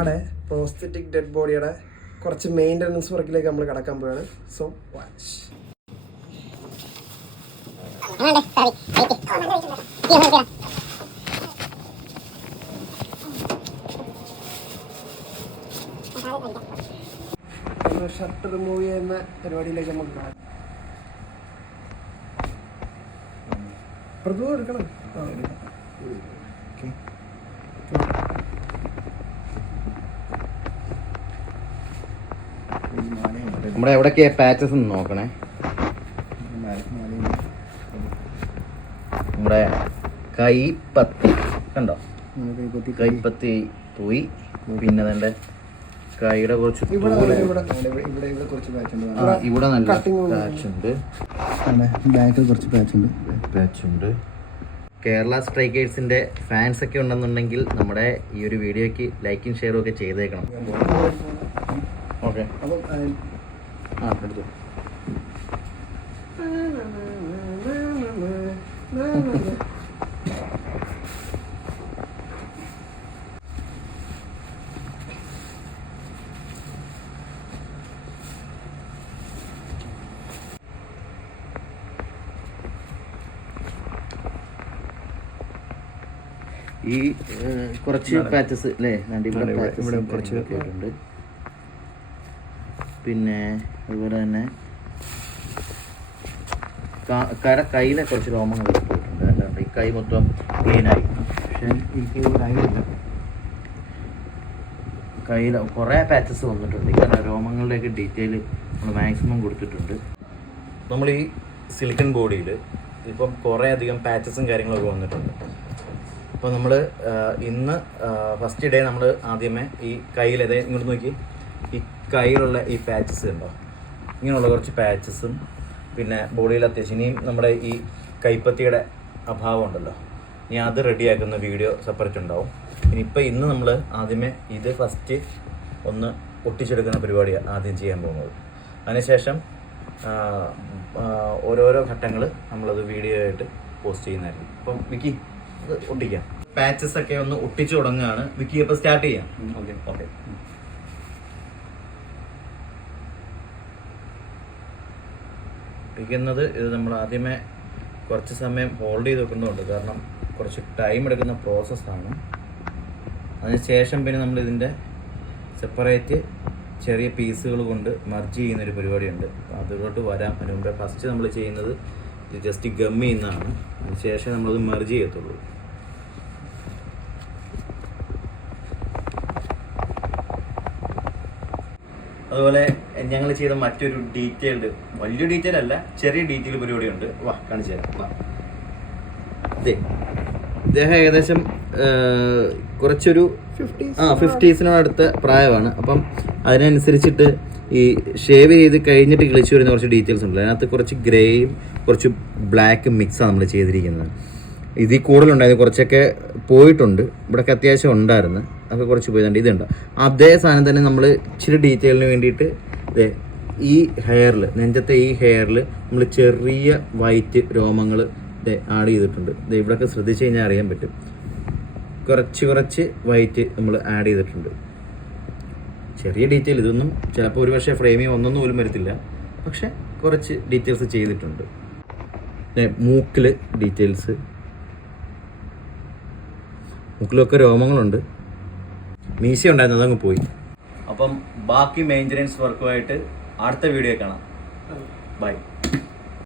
നമ്മുടെ prosthetic dead ബോഡിയുടെ കുറച്ച് മെയിൻ്റനൻസ് വർക്കിലേക്ക് നമ്മൾ കടക്കാൻ പോവുകയാണ്. So watch. ഷർട്ട് റിമൂവ് ചെയ്യുന്ന പരിപാടിയിലേക്ക് നമുക്ക് കാണാം. പ്രതു എടുക്കണം. നമ്മുടെ എവിടെയൊക്കെ പാച്ചസ് നോക്കണേ. നമ്മുടെ കൈപ്പത്തി കണ്ടോ, കൈപ്പത്തി പോയി. പിന്നെ അതിൻ്റെ കൈയുടെ കുറച്ച് ഇവിടെ നല്ല പാച്ച് ഉണ്ട്, ബാക്കിൽ കുറച്ച് പാച്ച് ഉണ്ട്. കേരള സ്ട്രൈക്കേഴ്സിൻ്റെ ഫാൻസ് ഒക്കെ ഉണ്ടെന്നുണ്ടെങ്കിൽ നമ്മുടെ ഈ ഒരു വീഡിയോയ്ക്ക് ലൈക്കും ഷെയറും ഒക്കെ ചെയ്തേക്കണം. ഓക്കെ, എടുത്തു. ഈ കുറച്ച് പാച്ചസ് അല്ലേ, ഇവിടെ കുറച്ച് ഉണ്ട്. പിന്നെ അതുപോലെ തന്നെ കയ്യിലെ കുറച്ച് രോമങ്ങൾ പോയിട്ടുണ്ട്. ഈ കൈ മൊത്തം ക്ലീനായി. പക്ഷേ കയ്യിൽ കുറേ പാച്ചസ് വന്നിട്ടുണ്ട്. കാരണം രോമങ്ങളുടെയൊക്കെ ഡീറ്റെയിൽ നമ്മൾ മാക്സിമം കൊടുത്തിട്ടുണ്ട്. നമ്മൾ ഈ സിലിക്കൺ ബോഡിയിൽ ഇപ്പം കുറേ അധികം പാച്ചസും കാര്യങ്ങളൊക്കെ വന്നിട്ടുണ്ട്. അപ്പോൾ നമ്മൾ ഇന്ന് ഫസ്റ്റ് ഡേ നമ്മൾ ആദ്യമേ ഈ കയ്യിൽ ഇങ്ങോട്ട് നോക്കി, ഈ കയ്യിലുള്ള ഈ പാച്ചസ് ഉണ്ടോ, ഇങ്ങനെയുള്ള കുറച്ച് പാച്ചസും പിന്നെ ബോഡിയിൽ അത്യാവശ്യം ഇനിയും നമ്മുടെ ഈ കൈപ്പത്തിയുടെ അഭാവം ഉണ്ടല്ലോ, ഇനി അത് റെഡിയാക്കുന്ന വീഡിയോ സെപ്പറേറ്റ് ഉണ്ടാവും. ഇന്ന് നമ്മൾ ആദ്യമേ ഇത് ഫസ്റ്റ് ഒന്ന് ഒട്ടിച്ചെടുക്കുന്ന പരിപാടിയാണ് ആദ്യം ചെയ്യാൻ പോകുന്നത്. അതിനുശേഷം ഓരോരോ ഘട്ടങ്ങൾ നമ്മളത് വീഡിയോ ആയിട്ട് പോസ്റ്റ് ചെയ്യുന്നതായിരിക്കും. അപ്പം വിക്കി അത് ഒട്ടിക്കാം. പാച്ചസ് ഒക്കെ ഒന്ന് ഒട്ടിച്ചു തുടങ്ങുകയാണ്. വിക്കി അപ്പോൾ സ്റ്റാർട്ട് ചെയ്യാം. Okay okay. ഒട്ടിക്കുന്നത് ഇത് നമ്മൾ ആദ്യമേ കുറച്ച് സമയം ഹോൾഡ് ചെയ്ത് വെക്കുന്നുണ്ട്, കാരണം കുറച്ച് ടൈം എടുക്കുന്ന പ്രോസസ്സാണ്. അതിനുശേഷം പിന്നെ നമ്മൾ ഇതിൻ്റെ സെപ്പറേറ്റ് ചെറിയ പീസുകൾ കൊണ്ട് മർജ് ചെയ്യുന്നൊരു പരിപാടിയുണ്ട്. അതിലോട്ട് വരാം. അതിന് മുമ്പേ ഫസ്റ്റ് നമ്മൾ ചെയ്യുന്നത് ജസ്റ്റ് ഗം ചെയ്യുന്നതാണ്. അതിനുശേഷം നമ്മളത് മെർജ് ചെയ്യത്തുള്ളൂ. അതുപോലെ ഞങ്ങൾ ചെയ്ത മറ്റൊരു ഡീറ്റെയിൽഡ്, വലിയ ഡീറ്റെയിൽ അല്ല, ചെറിയ ഡീറ്റെയിൽ പരിപാടിയുണ്ട്. വാ കാണിച്ചു തരാം. ഇദ്ദേഹം ഏകദേശം കുറച്ചൊരു 50s അടുത്ത പ്രായമാണ്. അപ്പം അതിനനുസരിച്ചിട്ട് ഈ ഷേവ് ചെയ്ത് കഴിഞ്ഞിട്ട് കിളിച്ചു വരുന്ന കുറച്ച് ഡീറ്റെയിൽസ് ഉണ്ട്. അതിനകത്ത് കുറച്ച് ഗ്രേയും കുറച്ച് ബ്ലാക്കും മിക്സാണ് നമ്മൾ ചെയ്തിരിക്കുന്നത്. ഇതിൽ കൂടുതലുണ്ടായിരുന്നു, കുറച്ചൊക്കെ പോയിട്ടുണ്ട്. ഇവിടെയൊക്കെ അത്യാവശ്യം ഉണ്ടായിരുന്നു, അതൊക്കെ കുറച്ച് പോയതുണ്ട്. ഇതുണ്ട് അതേ സാധനം തന്നെ നമ്മൾ ഇച്ചിരി ഡീറ്റെയിലിന് വേണ്ടിയിട്ട് ഈ ഹെയറിൽ, നെഞ്ചത്തെ ഈ ഹെയറിൽ നമ്മൾ ചെറിയ വൈറ്റ് രോമങ്ങൾ ആഡ് ചെയ്തിട്ടുണ്ട്. ഇവിടെയൊക്കെ ശ്രദ്ധിച്ച് കഴിഞ്ഞാൽ അറിയാൻ പറ്റും. കുറച്ച് വൈറ്റ് നമ്മൾ ആഡ് ചെയ്തിട്ടുണ്ട്. ചെറിയ ഡീറ്റെയിൽ, ഇതൊന്നും ചിലപ്പോൾ ഒരു പക്ഷേ ഫ്രെയിമിൽ ഒന്നൊന്നും പോലും വരത്തില്ല, പക്ഷെ കുറച്ച് ഡീറ്റെയിൽസ് ചെയ്തിട്ടുണ്ട്. മൂക്കിൽ ഡീറ്റെയിൽസ്, മൂക്കിലൊക്കെ രോമങ്ങളുണ്ട്. മീശ ഉണ്ടായിരുന്നു, അതങ്ങ് പോയി. അപ്പം ബാക്കി മെയിൻ്റനൻസ് വർക്കുമായിട്ട് അടുത്ത വീഡിയോ കാണാം. ബൈ.